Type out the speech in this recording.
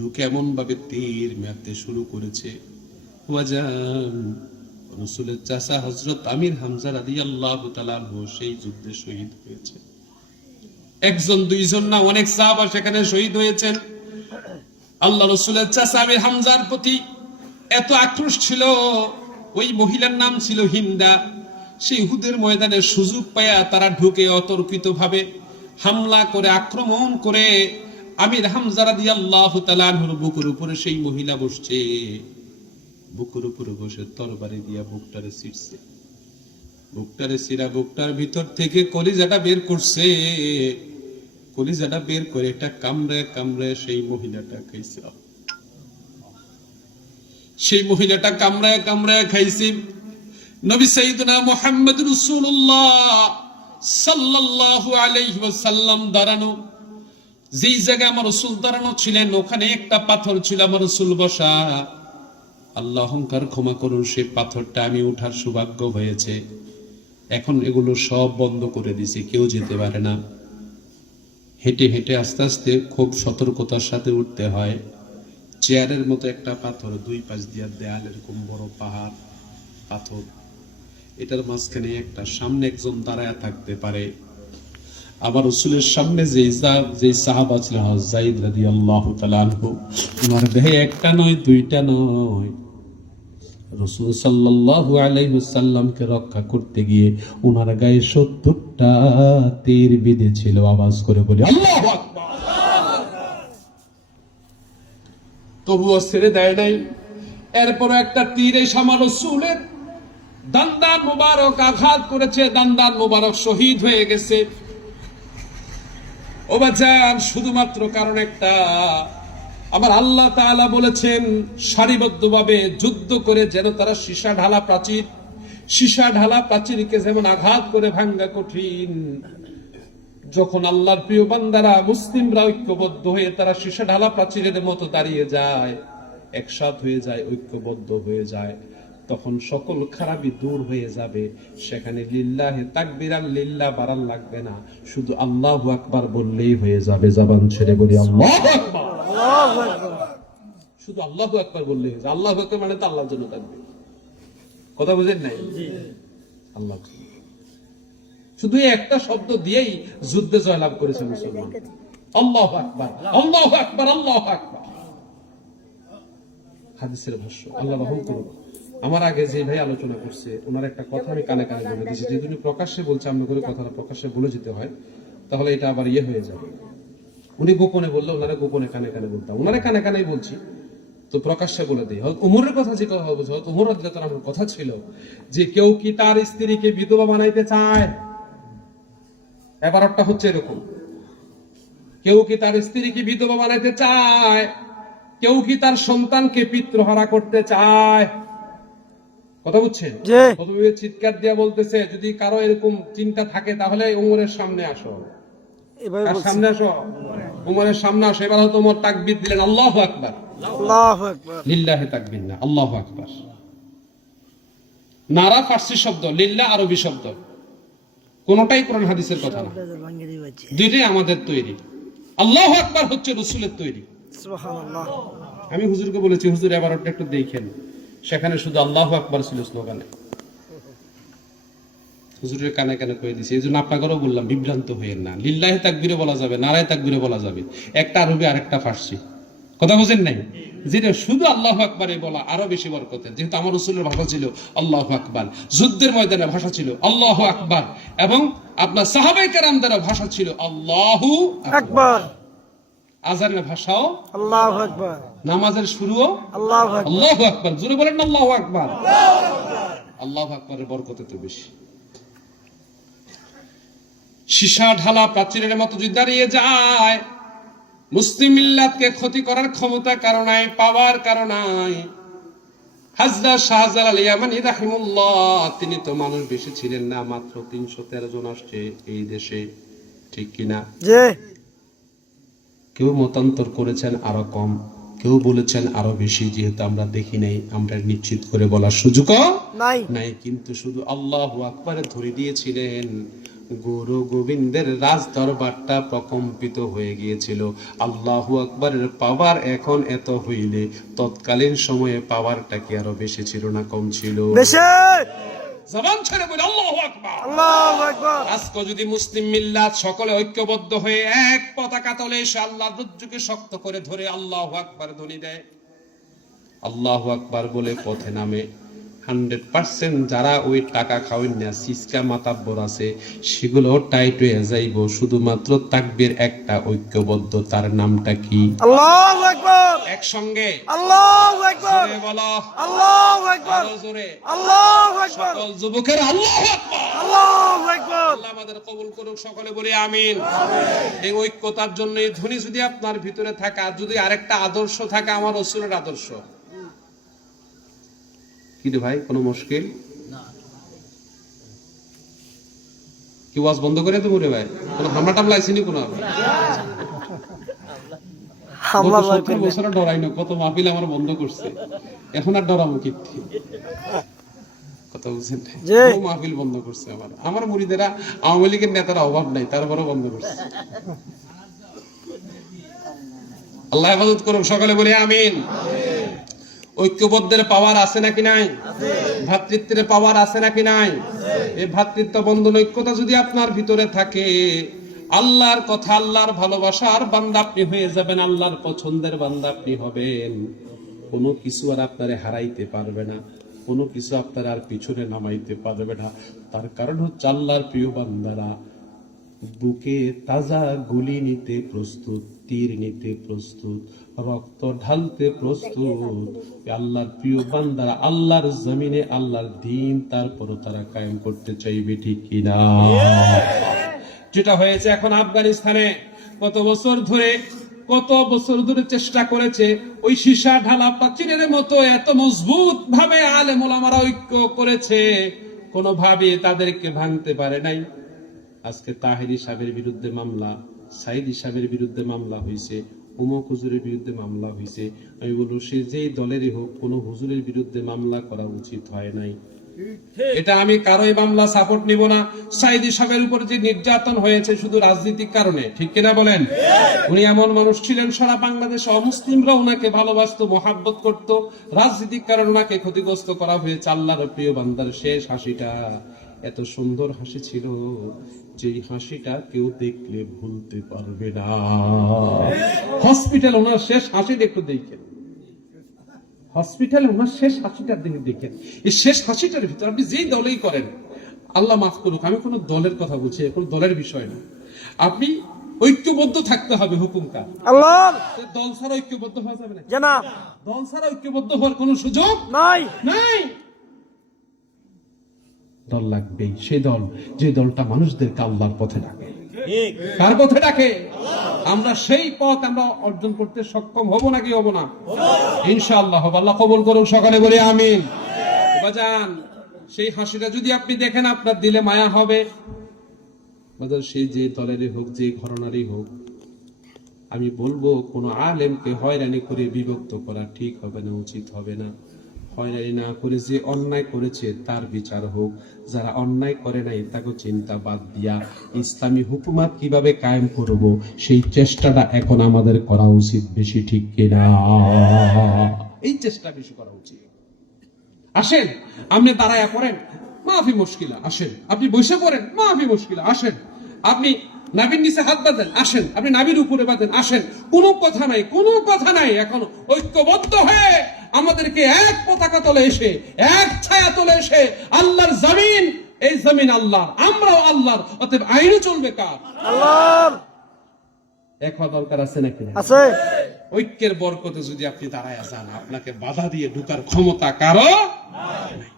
ঢুকে এমন ভাবে তীর মারতে শুরু করেছে? ওয়াজান, রসুলের চাচা হজরত আমির হামজা রাদি আল্লাহ সেই যুদ্ধে শহীদ হয়েছে। একজন, দুইজন না, অনেক সাহাবা সেখানে শহীদ হয়েছেন। আল্লাহ রসুলের চাচা আমির হামজার প্রতি এত আক্রোশ ছিল। ওই মহিলার নাম ছিল হিন্দা। সেই হুদের ময়দানে সুযোগ পায়া তারা ঢুকে অতর্কিত ভাবে হামলা করে, আক্রমণ করে আমির হামজারা দিয়ে আল্লাহ তালানহুর বুকুর উপরে সেই মহিলা বসছে। বুকুর উপরে বসে তরবারি দিয়া বুকটারে ছিটছে বুকটারে সিরা বুকটার ভিতর থেকে কলিজাটা বের করছে। কলিজাটা বের করে একটা কামড়ে কামড়ে সেই মহিলাটা খাইছে। সেই মহিলাটা কামড়ায় কামড়ায় খাইছি। নবী সাইয়্যিদনা মুহাম্মদ রাসূলুল্লাহ সাল্লাল্লাহু আলাইহি ওয়াসাল্লাম দাঁড়ানো যেই জায়গায় আমার রাসূল দাঁড়ানো ছিলেন, ওখানে একটা পাথর ছিল আমার রাসূল বসা। আল্লাহ অহংকার ক্ষমা করুন, সেই পাথরটা আমি উঠার সৌভাগ্য হয়েছে। এখন এগুলো সব বন্ধ করে দিছি কেউ যেতে পারে না। হেঁটে হেঁটে আস্তে আস্তে খুব সতর্কতার সাথে উঠতে হয়। চেয়ারের মতো একটা পাথর, দুই পাশ দিয়া দেয়াল, এরকম বড় পাহাড়, পাথর। এটার মাঝখানে একটা, সামনে একজন দাঁড়ায় থাকতে পারে। আবার রসুলের সামনে যে যে সাহাবা ছিল জাইদ রাদি আল্লাহ তালানহু ওনার দেহে একটা নয়, দুইটা নয়। রসুল সাল্লাল্লাহু আলাইহসাল্লামকে রক্ষা করতে গিয়ে ওনার গায়ে সত্তরটা তীর বিঁধেছিল, আওয়াজ করে বলে, আল্লাহু তবুও ছেড়ে দেয় নাই। এরপর একটা তীর এসে আমার রসুলের দান্দান মুবারক আঘাত করেছে, দান্দান মুবারক শহীদ হয়ে গেছে। ও বাচ্চান শুধুমাত্র কারণ একটা। আমার আল্লাহ তাআলা বলেছেন, সারিবদ্ধভাবে যুদ্ধ করে যেন তারা সীসা ঢালা প্রাচীর, সীসা ঢালা প্রাচীরকে যেমন আঘাত করে ভাঙ্গা কঠিন, যখন আল্লাহর প্রিয় বান্দারা মুসলিমরা ঐক্যবদ্ধ হয়ে তারা সীসা ঢালা প্রাচীরের মতো দাঁড়িয়ে যায়, একসাথ হয়ে যায়, ঐক্যবদ্ধ হয়ে যায়। তখন সকল খারাপই দূর হয়ে যাবে। সেখানে লিল্লাহে তাকবির আর লিল্লাহ বাড়ান লাগবে না। শুধু আল্লাহু আকবার বললেই হয়ে যাবে জবান ছেড়ে বলি আল্লাহু আকবার। শুধু আল্লাহু আকবার বললেই হয়ে যাবে। আল্লাহু আকবার মানে তো আল্লাহর জন্য থাকবে। কথা বুঝেন নাই? আল্লাহ শুধু একটা শব্দ দিয়েই যুদ্ধে জয়লাভ করেছে মুসলমান। আল্লাহ আকবার। আল্লাহ আকবার আল্লাহ আকবার। হাদিসের ভাষ্য আল্লাহ রহম করুন আমার আগে যে ভাই আলোচনা করছে, ওনার একটা কথা আমি কানে কানে বলে দিয়েছি। যদি প্রকাশ্যে বলছে, আমরা করে কথাটা প্রকাশ্যে বলে যেতে হয়, তাহলে এটা আবার ইয়ে হয়ে যাবে। উনি গোপনে বললে, ওনারা গোপনে কানে কানে বলতাম। ওনারা কানে কানেই বলছি, তো প্রকাশ্যে বলে দিই। হয়তো উমরের কথা যে কথা বলছে হয়তো উমর রাদিয়াল্লাহু তাআলার কথা ছিল, যে কেউ কি তার স্ত্রীকে বিধবা বানাইতে চায়? ব্যাপারটা হচ্ছে এরকম। কেউ কি তার স্ত্রীকে বিধবা বানাইতে চায়? কেউ কি তার সন্তানকে পিতৃহারা করতে চায়? কথা বুঝছেন। চিৎকার দিয়া বলতেছে যদি কারও এরকম চিন্তা থাকে তাহলে উমরের সামনে আসো। সামনে আসো উমরের সামনে আসো। এবার হয়তো উমর তাকবীর দিলেন আল্লাহু আকবার। লিল্লাহে তাকবীর না আল্লাহু আকবার। নারা ফার্সি শব্দ লিল্লাহ আরবি শব্দ। কোনটাই কোরআন হাদিসের কথা না। ভাঙ্গে দিয়ে বাজছে দুইটাই আমাদের তৈরি। আল্লাহু আকবার হচ্ছে রসুলের তৈরি। আমি হুজুরকে বলেছি হুজুর এবার একটু দেখেন। সেখানে শুধু আল্লাহু আকবার ছিল স্লোগানে। হুজুরের কানে কানে দিছি এই জন্য আপনাকেও বললাম বিভ্রান্ত হইয়েন না। লিল্লাহে তাকবিরে বলা যাবে নারায় তাকবিরে বলা যাবে। একটা আরবি আর একটা ফার্সি। কথা বুঝেন নাই? যেটা শুধু আল্লাহ আকবারে বলা আরও বেশি বরকতের। যেহেতু আমার রসুলের ভাষা ছিল আল্লাহ আকবার যুদ্ধের ময়দানে ভাষা ছিল আল্লাহ আকবার এবং আপনার সাহাবাই কারাম কারামদার ভাষা ছিল আল্লাহ আকবার। আজানের ভাষাও আল্লাহু আকবার। নামাজের শুরুও আল্লাহ আকবার। জোরে বলেন না আল্লাহ আকবার। আল্লাহ আকবরের বরকতে তো বেশি। সীসা ঢালা প্রাচীরের মতো যদি দাঁড়িয়ে যায় মুসলিম মিল্লাতকে ক্ষতি করার ক্ষমতা কারণায় পাওয়ার কারণায় হাজরা শাহজালাল ইয়ামানি রাহিমুল্লাহ তিনি তো মানুষ বেশি ছিলেন না মাত্র তিনশো তেরো জন আসছে এই দেশে। ঠিক কিনা? কেউ মতান্তর করেছেন আরও কম। কেউ বলেছেন আরও বেশি যেহেতু আমরা দেখি নাই আমরা নিশ্চিত করে বলার সুযোগও নাই। নাই কিন্তু শুধু আল্লাহ আকবারে ধরে দিয়েছিলেন। গুরু গোবিন্দের রাজ দরবারটা প্রকম্পিত হয়ে গিয়েছিল। আল্লাহু আকবরের পাওয়ার এখন এত হইলে তৎকালীন সময়ে পাওয়ারটা কি আরও বেশি ছিল না কম ছিল? বেশে! জবান ছেড়ে বলে আল্লাহ আকবার। আল্লাহ আকবর। আজকে যদি মুসলিম মিল্লাত সকলে ঐক্যবদ্ধ হয়ে এক পতাকা তলে এসে আল্লাহর রজ্জুকে শক্ত করে ধরে আল্লাহ আকবার ধ্বনি দেয়। আল্লাহ আকবার বলে পথে নামে। হান্ড্রেড পার্সেন্ট যারা ওই টাকা খাওয়েন না সিসকা মাতাব্বর আছে সেগুলো টাইট হয়ে যাইব। শুধুমাত্র তাকবীর একটা ঐক্যবদ্ধ তার নামটা কি? আল্লাহ আকবর! একসঙ্গে। আল্লাহ আকবর! বলো। আল্লাহ আকবর! জোরে। আল্লাহ আকবর! সকল যুবকের আল্লাহু আকবার! আল্লাহ আকবর! আল্লাহ আমাদের কবুল করুক সকলে বলি আমিন। এই ঐক্যতার জন্য এই ধ্বনি যদি আপনার ভিতরে থাকে আর যদি আরেকটা আদর্শ থাকে আমার রসুলের আদর্শ। কি রে ভাই? কোনো মুশকিল? কি ওয়াজ বন্ধ করে দেবো রে ভাই? কোনো হামলা টামলা আইসিনি কোনো হামলা? গত ভয় সত্তর করবে বছরে ডরাই না কত মাহফিল আমার বন্ধ করছে। এখন আর ডরাবো কীর্তি কথা বুঝছেন মাহফিল বন্ধ করছে আমার। আমার মুড়িদেরা আওয়ামী লীগের নেতারা অভাব নাই তারপরে বন্ধ করছে। আল্লাহ হেফাজত করুন সকালে বলি আমিন। ঐক্যবদ্ধের পাওয়ার আছে নাকি নাই? ভ্রাতৃত্বের পাওয়ার আছে নাকি নাই? এই ভ্রাতৃত্ব বন্ধন ঐক্যতা যদি আপনার ভিতরে থাকে আল্লাহর কথা আল্লাহর ভালোবাসার বান্দা আপনি হয়ে যাবেন আল্লাহর পছন্দের বান্দা আপনি হবেন। কোনো কিছু আর আপনারে হারাইতে পারবে না কোনো কিছু আপনার আর পিছনে নামাইতে পারবে না। তার কারণ হচ্ছে আল্লাহর প্রিয় বান্দারা বুকে তাজা গুলি নিতে প্রস্তুত। তীর নিতে প্রস্তুত, রক্ত ঢালতে প্রস্তুত। আল্লাহর প্রিয় বান্দারা, আল্লাহর জমিনে আল্লাহর দিন, তারপরও তারা কায়েম করতে চাইবে ঠিক কিনা? যেটা হয়েছে এখন আফগানিস্তানে, কত বছর ধরে, কত বছর ধরে চেষ্টা করেছে, ওই সীসা ঢালা প্রাচীরের মতো এত মজবুত ভাবে আলে মোলামারা ঐক্য করেছে, কোনোভাবে তাদেরকে ভাঙতে পারে নাই। আজকে তাহিরি সাহেবের বিরুদ্ধে মামলা। সাইদি সাহেবের বিরুদ্ধে মামলা হয়েছে উমক হুজুরের বিরুদ্ধে মামলা হয়েছে। আমি বলব, সে যেই দলেরই হোক, কোনো হুজুরের বিরুদ্ধে মামলা করা উচিত হয় নাই। এটা আমি কারোই মামলা সাপোর্ট নিব না। সাইদি সাহেবের উপর যে নির্যাতন হয়েছে শুধু রাজনৈতিক কারণে, ঠিক কিনা বলেন? উনি এমন মানুষ ছিলেন, সারা বাংলাদেশ অমুসলিমরা ওনাকে ভালোবাসতো, মহাব্বত করত। রাজনৈতিক কারণে ওনাকে ক্ষতিগ্রস্ত করা হয়েছে আল্লাহর প্রিয় বান্দার শেষ হাসিটা। এত সুন্দর হাসি ছিল যে হাসিটা কেউ দেখলে ভুলতে পারবে না। হসপিটাল ওনার শেষ হাসিটা একটু দেখেন। হসপিটালে ওনার শেষ হাসিটা দেখে দেখেন। এই শেষ হাসিটার ভিতরে আপনি যেই দলেই করেন আল্লাহ মাফ করুক আমি কোনো দলের কথা বলছি কোনো দলের বিষয় না। আপনি ঐক্যবদ্ধ থাকতে হবে হুকুমকার আল্লাহ! দল ছাড়া ঐক্যবদ্ধ হওয়া যাবে না। দল ছাড়া ঐক্যবদ্ধ হওয়ার কোনো সুযোগ নাই। নাই। দল লাগবেই সেই দল যে দলটা মানুষদেরকে আল্লাহর পথে ডাকে। কার পথে ডাকে? আমরা সেই পথ আমরা অর্জন করতে সক্ষম হব নাকি হব না? ইনশাআল্লাহ হব। আল্লাহ কবুল করুন সকালে বলে আমিন। বাজান সেই হাসিটা যদি আপনি দেখেন আপনার দিলে মায়া হবে। বাজার সেই যে দলেরই হোক যে ঘরনারই হোক আমি বলব কোনো আলেমকে হয়রানি করে বিভক্ত করা ঠিক হবে না উচিত হবে না। হয়রানি না করে যে অন্যায় করেছে তার বিচার হোক। যারা অন্যায় করে নাই তাকে চিন্তা বাদ দিয়া ইসলামী হুকুমাত কীভাবে কায়েম করব, সেই চেষ্টাটা এখন আমাদের করা উচিত বেশি ঠিক কিনা? এই চেষ্টা বেশি করা উচিত। আসেন, আপনি দাঁড়ায় পড়েন। মাফি মুশকিলা, আসেন। আপনি বসে পড়েন মাফি মুশকিলা, আসেন। আপনি নাবির নিচে হাত বাঁধেন আসেন। আপনি নাবির উপরে বাঁধেন আসেন। কোনো কথা নাই কোনো কথা নাই। এখন ঐক্যবদ্ধ হয়ে আমাদেরকে এক পতাকা তলে এসে এক ছায়া তলে এসে আল্লাহর জমিন এই জমিন আল্লাহ আমরাও আল্লাহর অতএব আইনও চলবে কার? আল্লাহ এক হওয়া দরকার আছে নাকি আছে। ঐক্যের বরকতে যদি আপনি দাঁড়ায় যান আপনাকে বাধা দিয়ে ঢুকার ক্ষমতা কারও নাই।